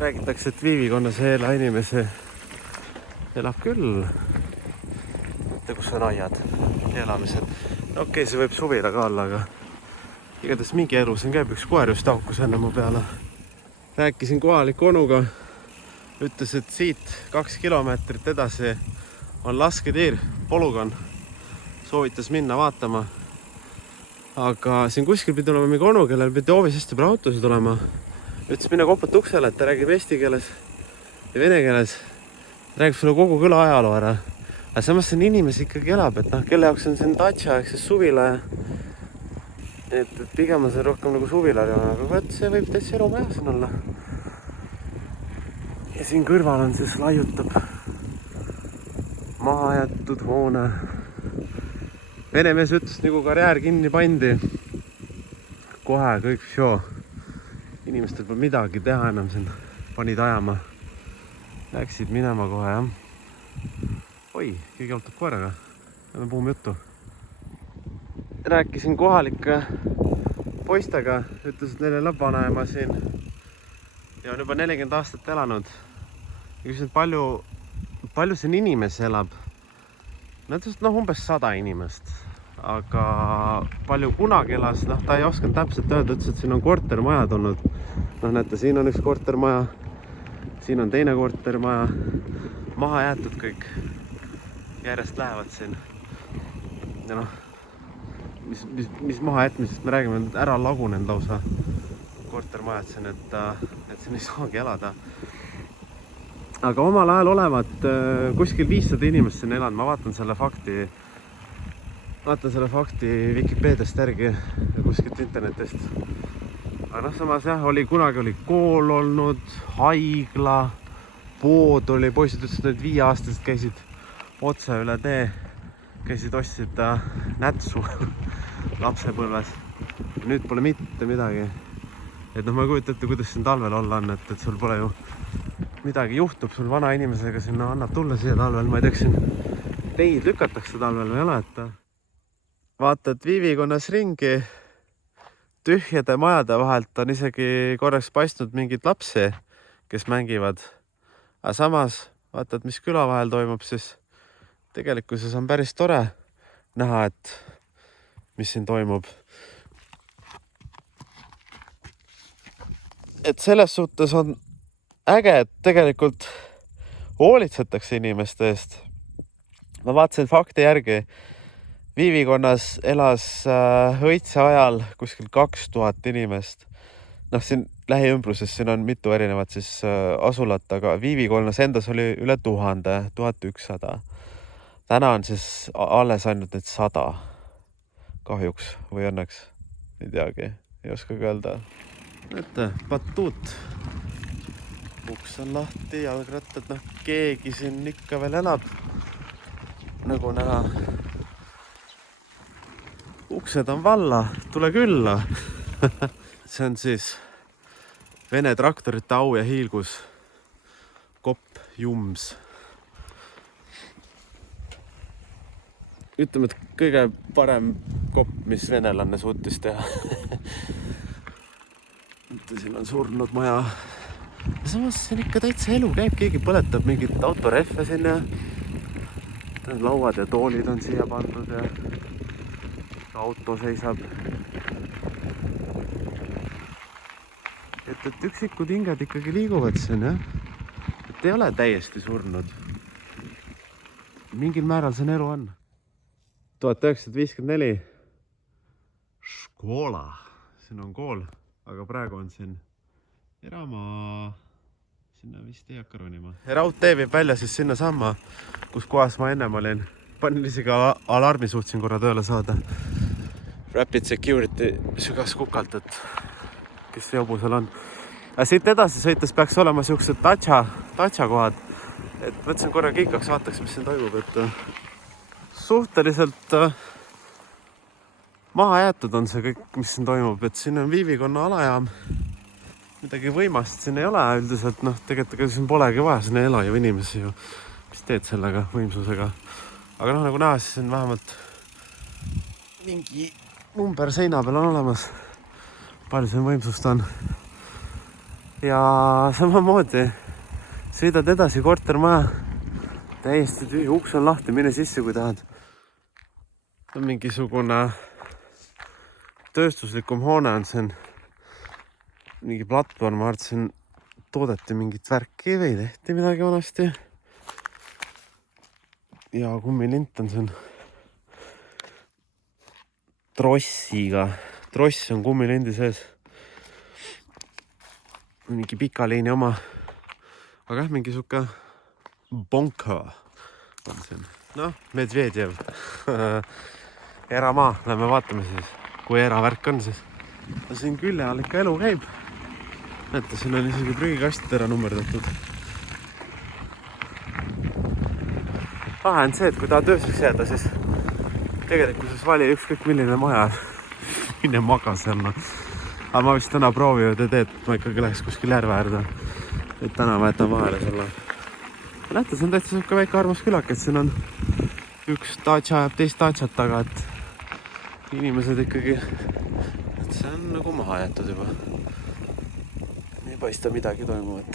räägitakse, et Viivikonnas ela inimesi elab küll. Kus on aiad, elamised. No okei, see võib suvila ka olla, aga igatahes mingi elu siin käib. Üks koer just taukus enne mu peale. Rääkisin kohaliku onuga. Ütles, et siit 2 kilomeetrit edasi on lasketiir, polügoon. Soovitas minna vaatama. Aga siin kuskil pidi olema mingi onu, kellel pidi hoovis hästi palju autosid olema. Ütles minna kopata uksele, et ta räägib eesti keeles ja vene keeles. Räägib sulle kogu küla ajaloo ära. Aga samas siin inimesi ikkagi elab, et kelle jaoks on siin datša ehk siis suvila. Et pigem on see rohkem nagu suvila, aga see võib täitsa elumaja siin olla. Ja siin kõrval on siis laiutab maha jätud hoone. Vene mees ütles, nagu karjäär kinni pandi. Kohe kõik show. Inimestel pole midagi teha enam siin. Panid ajama. Läksid minema kohe, jah. Oi, keegi jalutab koeraga. Lähme puhume juttu. Rääkisin kohalike poistega. Ütles, et neil elab vanaema siin. Ja on juba 40 aastat elanud. Ja küsin, palju siin inimesi elab. Nad ütles, umbes 100 inimest. Aga palju kunagi elas, ta ei osanud täpselt öelda. Ütles, et siin on kortermajad olnud. Näete, siin on üks kortermaja. Siin on teine kortermaja. Maha jäetud kõik. Järjest lähevad siin. Ja mis maha jätmisest me räägime, ära lagunenud lausa kortermajad siin, et siin ei saagi elada. Aga omal ajal olevat kuskil 500 inimest siin elanud. Ma vaatan selle fakti Wikipeediast järgi kuskilt internetist. Aga samas jah, kunagi oli kool olnud, haigla, pood oli, poisid ütlesid, et 5-aastased käisid otse üle tee, käisid ostsid nätsu lapsepõlves. Nüüd pole mitte midagi. Et ma ei kujuta ette, kuidas siin talvel olla on, et sul pole ju midagi juhtub sul vana inimesega sinna annab tulla siia talvel. Ma ei teaks, siin teid lükatakse talvel või ei ole, et vaatad Viivikonnas ringi, tühjade majade vahelt on isegi korraks paistnud mingid lapsi, kes mängivad. Aga samas, vaatad, mis küla vahel toimub, siis tegelikkuses on päris tore näha, et mis siin toimub. Et selles suhtes on äge, et tegelikult hoolitsetakse inimeste eest. Ma vaatasin fakti järgi. Viivikonnas elas õitse ajal kuskil 2000 inimest. Siin lähiümbruses siin on mitu erinevat siis asulat, aga Viivikonnas endas oli üle 1000, 1100. Täna on siis alles ainult need 100. Kahjuks või õnneks. Ei teagi, ei oskagi öelda. Näete, batuut. Uks on lahti, jalgrattad, keegi siin ikka veel elab. Nagu näha. Uksed on valla, tule külla. See on siis Vene traktorite au ja hiilgus. Kopp Jums. Ütleme, et kõige parem kopp, mis venelanne suutis teha. Siin on surnud maja. Samas siin ikka täitsa elu käib, keegi põletab mingit autorehve sinna. Lauad ja toolid on siia pandud ja auto seisab. Et üksikud hinged ikkagi liiguvad siin, jah. Et ei ole täiesti surnud. Mingil määral see elu on. 1954. Škola. Siin on kool, aga praegu on siin eramaa. Sinna vist ei hakka ronima. Raudtee viib välja siis sinna samma, kus kohas ma ennem olin. Panin isegi alarmi suhtsin korra tööle saada. Rapid Security sügas kukalt, et kes see jobu seal on. Siit edasi sõites peaks olema siuksed datša kohad. Et võtsin korra kiikaks, vaataks, mis siin toimub. Et suhteliselt maha jäetud on see kõik, mis siin toimub. Et siin on Viivikonna alajaam. Midagi võimast siin ei ole üldiselt. Tegelikult siin polegi vaja, siin ei ela ju inimesi ju. Mis teed sellega võimsusega? Aga nagu näha, siis on vähemalt mingi number seina peal on olemas. Palju siin võimsust on. ja samamoodi sõidad edasi kortermaja, täiesti tühi, uks on lahti, mine sisse, kui tahad. On mingisugune tööstuslikum hoone on siin, mingi platvorm, ma arvasin, toodeti mingit värki või tehti midagi vanasti. Ja kummilint on siin trossiga, tross on kummilindi sees. Mingi pika liini oma, aga mingi suke bonka on siin. Noh, Medvedjev. Eramaa, lähme vaatame siis, kui eravärk on siis. Siin külje all ikka elu käib. Näete, siin on isegi prügikastid ära nummerdatud. Vahe on see, et kui tahad ööseks jääda, siis tegelikult vali ükskõik milline maja. Mine maga seal. Aga ma vist täna proovivad ja teed, et ma ikkagi läheks kuskil järve äärde. Et täna ma jätan vahele selle. Näete, see on täitsa siuke väike armas külak, et siin on üks taatša ajab teist taatšat taga, et inimesed ikkagi, et see on nagu maha jäetud juba. Ei paista midagi toimuvat.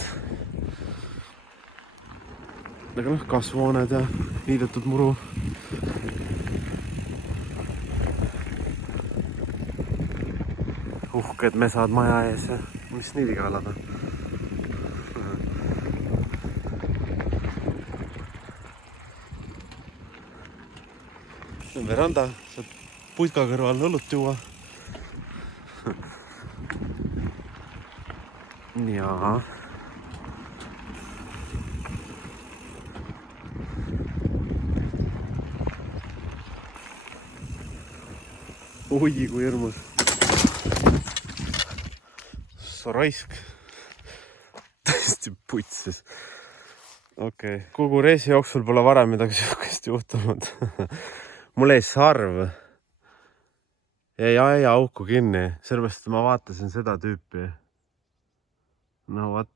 Aga noh, kasvuhooned ja liidetud muru. Uhked mesad maja ees ja mis nii viga elada. See on veranda, saad putka kõrval õlut juua. Jaa. Oi, kui hirmus. Raisk. Täiesti putsis. Okei. Kogu reisi jooksul pole varem midagi sihukest juhtunud. Mul jäi sarv. Jäi auku kinni. Sellepärast ma vaatasin seda tüüpi. No what.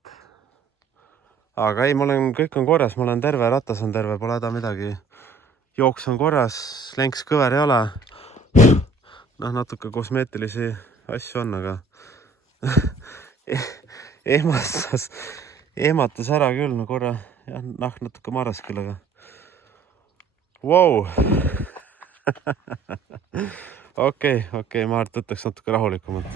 Aga ei, kõik on korras. Ma olen terve, ratas on terve. Pole häda midagi. Jooks on korras. Lenks kõver ei ole. Noh, natuke kosmeetilisi asju on, aga ehmatas ära küll, no korra, jah, natuke maras küll, aga wow. Okei, ma arvan, võtaks natuke rahulikumalt.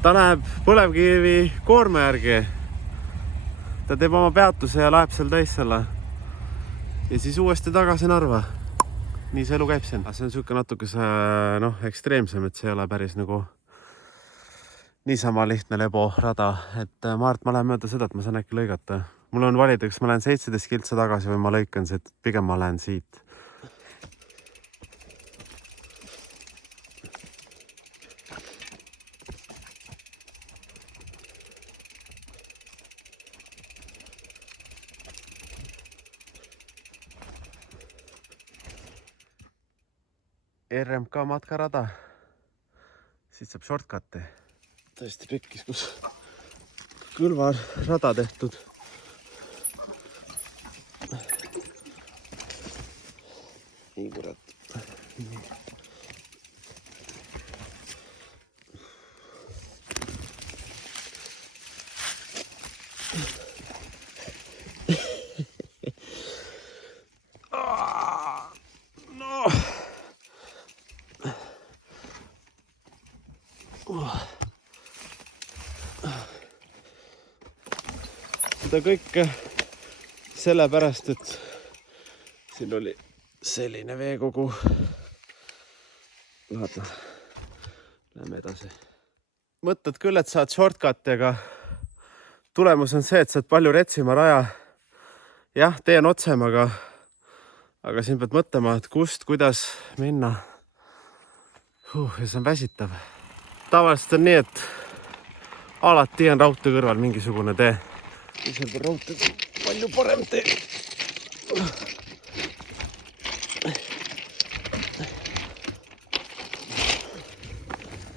Ta läheb põlevkivi koorma järgi. Ta teeb oma peatuse ja läheb seal täis selle. Ja siis uuesti tagasi Narva. Nii see elu käib siin. See on siuke natuke ekstreemsem, et see ei ole päris nagu niisama lihtne lebo rada. Et ma arvan, ma lähen mööda seda, et ma saan äkki lõigata. Mul on valida, kas ma lähen 17 kiltsa tagasi või ma lõikan see, et pigem ma lähen siit. RMK matkarada. Siit saab shortcutti. Tõesti pekkis, kus kõlvarada tehtud. Nii kurat. Seda kõike sellepärast, et siin oli selline veekogu. Vaata, lähme edasi. Mõtled küll, et saad shortcutti, aga tulemus on see, et saad palju retsima raja. Jah, tee on otsem, aga siin pead mõtlema, et kust, kuidas minna. Ja see on väsitav. Tavaliselt on nii, et alati on raudtee kõrval mingisugune tee. Seal peal raudtee palju parem tee.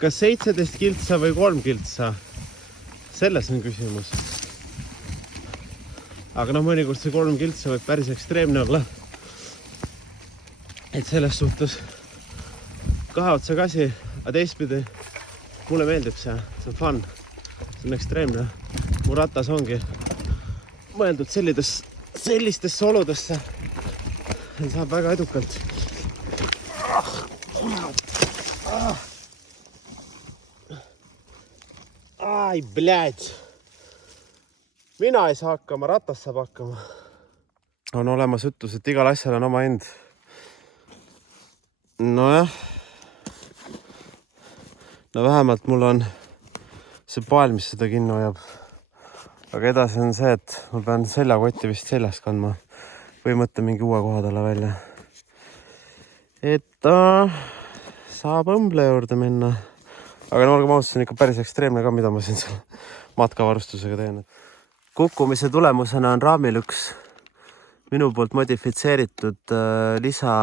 kas 17 kiltsa või 3 kiltsa. Selles on küsimus. Aga noh, mõnikord see 3 kiltsa võib päris ekstreemne olla. Et selles suhtes kahe otsaga asi, aga teistpidi mulle meeldib see on fun, see on ekstreemne. Mu ratas ongi mõeldud sellistesse oludesse. Saab väga edukalt. Ai, blядь. Mina ei saa hakkama, ratas saab hakkama. On olemas ütlus, et igal asjal on oma end. Nojah. No vähemalt mul on see pael, mis seda kinni hoiab. Aga edasi on see, et ma pean seljakotti vist seljas kandma. Või mõtta mingi uue koha talle välja. Et saab õmble juurde minna. Aga no olgem ausalt, see on ikka päris ekstreemne ka, mida ma siin selle matkavarustusega teen. Kukkumise tulemusena on raamil üks minu poolt modifitseeritud lisa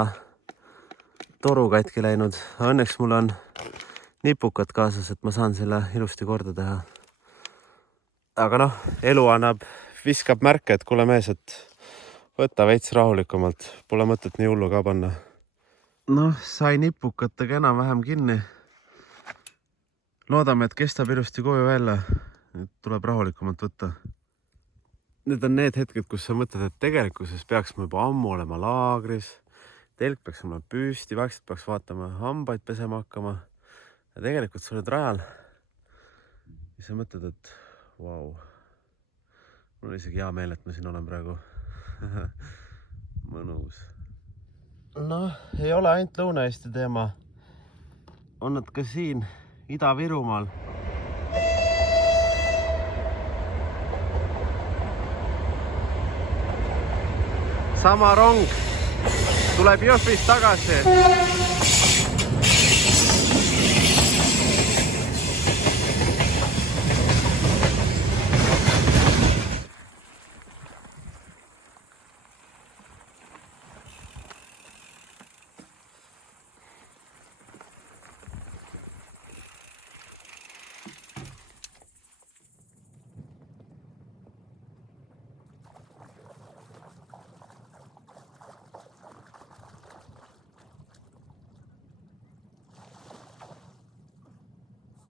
toru katki läinud. Õnneks mul on nipukad kaasas, et ma saan selle ilusti korda teha. Aga noh, elu viskab märke, et kuule mees, et võta veits rahulikumalt. Pole mõtet nii hullu ka panna. Noh, sai nipukatega enam-vähem kinni. Loodame, et kestab ilusti koju välja. Tuleb rahulikumalt võtta. Need on need hetked, kus sa mõtled, et tegelikkuses peaks ma juba ammu olema laagris. Telk peaks olema püsti, vaikselt peaks vaatama, hambaid pesema hakkama. Ja tegelikult sa oled rajal. Ja sa mõtled, et vau. Mul on isegi hea meel, et ma siin olen praegu. Mõnus. Noh, ei ole ainult Lõuna-Eesti teema. On nad ka siin Ida-Virumaal. Sama rong tuleb Jõhvist tagasi.